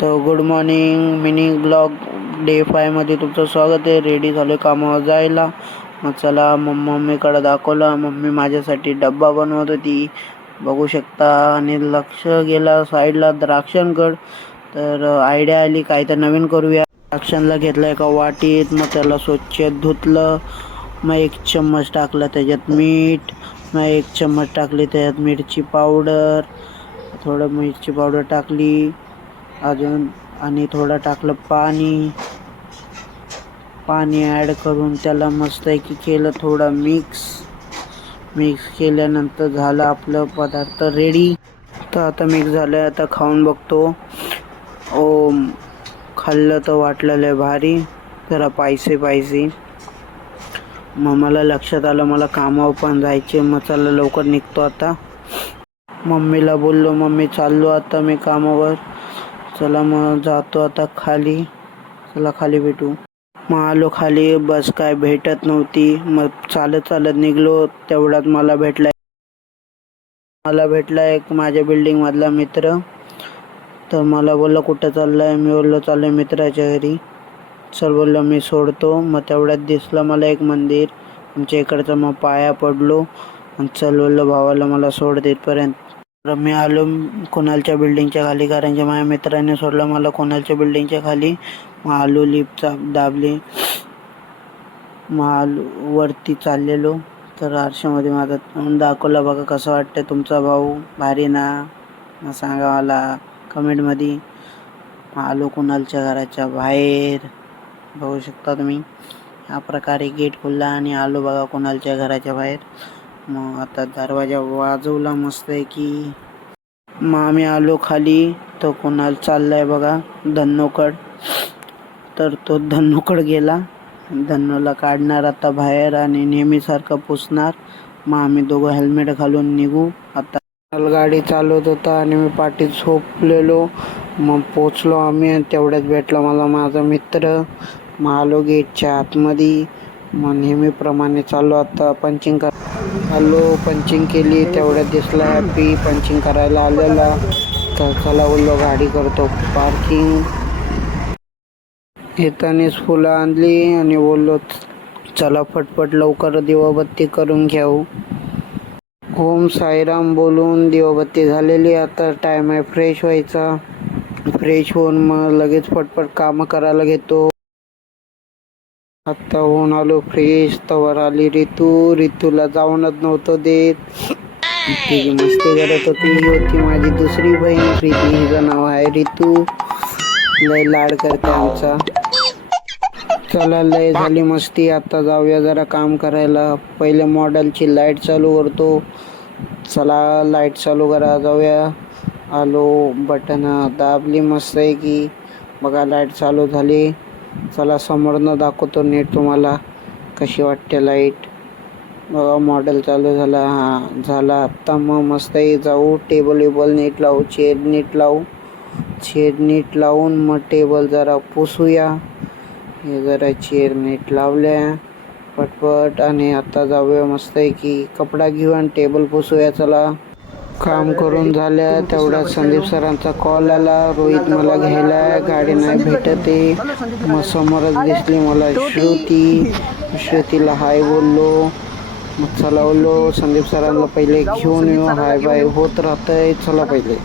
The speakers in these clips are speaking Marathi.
तर good morning, mini blog day 5 मध्ये तुमचं स्वागत आहे. रेडी झालो कामावर जायला. मग चला मम्मीकडे दाखवलं. मम्मी माझ्यासाठी डब्बा बनवत होती, बघू शकता. आणि लक्ष गेला साईडला द्राक्षांकड. तर आयडिया आली काय तर नवीन करूया. द्राक्षांना घेतलं एका वाटीत, मग त्याला स्वच्छ धुतलं. मग 1 चम्मच टाकलं त्याच्यात मीठ, मग 1 चम्मच टाकली त्याच्यात मिरची पावडर, थोडं मिरची पावडर टाकली अजून, आणि थोडं टाकलं पाणी ॲड करून त्याला मस्तपैकी केलं. थोडं मिक्स केल्यानंतर झालं आपलं पदार्थ रेडी. तर आता मिक्स झालं, आता खाऊन बघतो. ओ, खाल्लं तर वाटलेलं भारी, जरा पायसी. मग मला लक्षात आलं मला कामावर पण जायचे. मग चला लवकर निघतो आता. मम्मीला बोललो, मम्मी चाललो आता मी कामावर. चला मग जातो आता खाली. चला खाली भेटू. मग आलो खाली, बस काय भेटत नव्हती. मग चालत निघलो. तेवढ्यात मला भेटला एक माझ्या बिल्डिंग मधला मित्र. तर मला बोलला कुठं चाललाय. मी बोललो चाललोय मित्राच्या घरी. चल बोललो मी सोडतो. मग तेवढ्यात दिसलं मला एक मंदिर आमच्या इकडचं. मग पाया पडलो आणि चल बोललो भावाला मला सोड तिथपर्यंत. तर मी आलो कोणालच्या बिल्डिंगच्या खाली, कारण की माझ्या मित्राने सोडलं मला कोणालच्या बिल्डिंगच्या खाली. मग आलो, लिफ्ट दाबली. मग आलो वरती चाललेलो. तर आरशामध्ये माझा तोंड दाखवला, बघा कसं वाटतं तुमचा भाऊ, भारी ना. मग सांगा मला कमेंटमध्ये. आलो कुणालच्या घराच्या बाहेर, बघू शकता तुम्ही. ह्या प्रकारे गेट खुलला आणि आलो बघा कुणालच्या घराच्या बाहेर. मग आता दरवाजा वाजवला मस्त आहे की. मग आम्ही आलो खाली. तो कुणाल चाललाय बघा धन्नोकड. तर तो धन्नोकड गेला. धन्नोला काढणार आता बाहेर आणि नेहमीसारखं पुसणार. मग आम्ही दोघं हेल्मेट घालून निघू आता. गाडी चालवत होता आणि मी पाठीत झोपलेलो. मग पोचलो आम्ही आणि तेवढ्यात भेटला मला माझा मित्र. मग आलो गेटच्या आतमध्ये. मग नेहमीप्रमाणे चाललो आता पंचिंग पंचिंग केली. तेवढ्यात दिसला हॅपी पंचिंग करायला आलेला. तर चला बोललो गाडी करतो पार्किंग. येतानीच फुलं आणली आणि बोललो चला फटफट लवकर दिवाबत्ती करून घेऊ. ओम साईराम बोलून दिवाबत्ती झालेली. आता टाइम आहे फ्रेश व्हायचा. फ्रेश होऊन मग लगेच फटफट कामं करायला घेतो. आता होऊन आलो फ्रेश. तवर आली रितूला जाऊनच नव्हतं देत. ती मस्ती करत होती. ही होती माझी दुसरी बहीण प्रीती. हिचं नाव आहे रितू. लय लाड करते आमचा. चला लय झाली मस्ती, आता जाऊया जरा काम करायला. पहिले मॉडेलची लाईट चालू करतो. चला लाईट चालू करा, जाऊया. आलो, बटन दाबली मस्त आहे की. बघा लाईट चालू झाली. चला समोरनं दाखवतो नीट तुम्हाला कशी वाटते लाईट. बघा मॉडेल चालू झाला. हां झाला आत्ता. मग मस्त आहे. जाऊ टेबल नीट लावू, चेअर नीट लावून मग टेबल जरा पुसूया. हे जरा चेअर नीट लावल्या पटपट. आणि आता जाऊया मस्त आहे की कपडा घेऊ आणि टेबल पुसूया. चला काम करून झाल्या. तेवढ्यात संदीप सरांचा कॉल आला. रोहित मला घ्यायला, गाडी नाही भेटत आहे. मग समोरच दिसली मला श्रुतीला हाय बोललो. मग चला बोललो संदीप सरांना पहिले घेऊन येऊ, हाय बाय होत राहतंय. चला पहिले.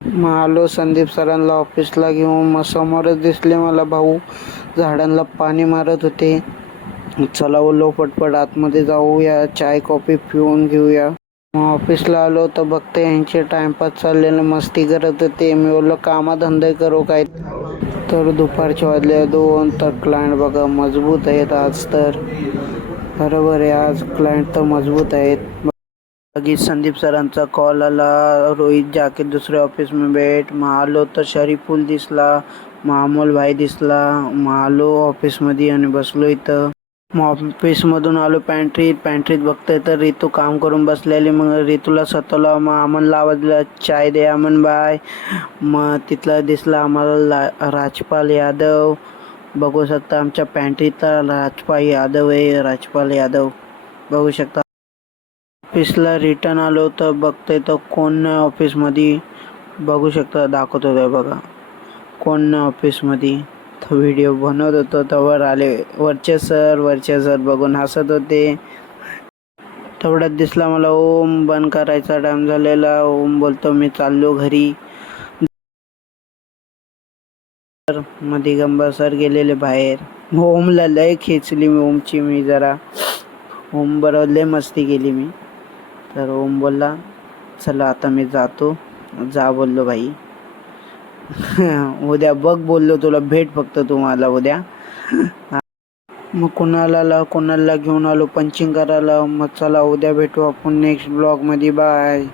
मग आलो संदीप सरांना ऑफिसला घेऊन. मग समोरच दिसले मला भाऊ झाडांना पाणी मारत होते. चला बोललो पटपट आतमध्ये जाऊया, चाय कॉफी पिऊन घेऊया. मग ऑफिसला आलो तर बघते यांचे टाइमपास चाललेलं, मस्ती करत होते. मी बोललो कामाधंदे करू काय. तर दुपारचे वाजले 2. तर क्लायंट बघा मजबूत आहेत आज. तर बरोबर आहे, आज क्लायंट तर मजबूत आहेत. लगेच संदीप सरांचा कॉल आला, रोहित जाके दुसरे ऑफिस में बैठ. मग आलो तर शरीफुल दिसला, मग अमोल भाई दिसला. मग आलो ऑफिसमध्ये आणि बसलो इथं. मग ऑफिसमधून आलो पॅन्ट्रीत बघतोय तर रितू काम करून बसलेली. मग रितूला सतवला. मग अमनला आवाज दिला, चाय दे अमन बाय. मग तिथला दिसला आम्हाला राजपाल यादव. बघू शकता आमच्या पॅन्ट्रीतला राजपाल यादव बघू शकता. ऑफिसला रिटर्न आलो तर बघतोय तर कोण नाही ऑफिसमध्ये. बघू शकता दाखवतो बघा. कोण ना ऑफिसमध्ये. तो व्हिडिओ बनवत होतो तर आले वरचे सर बघून हसत होते. तेवढ्यात दिसला मला ओम. बंद करायचा टाइम झालेला. ओम बोलतो मी चाललो घरी. मध्ये गंबर सर गेलेले बाहेर. ओमला लय खेचली मी जरा. ओम बरोबर लय मस्ती केली मी. तर ओम बोलला चला आता मी जातो. जा बोललो भाई. उद्या बघ बोललो तुला भेट फक्त तुम्हाला उद्या. मग कोणाला घेऊन आलो पंचिंग करायला. मग चला उद्या भेटू आपण नेक्स्ट ब्लॉगमध्ये. बाय.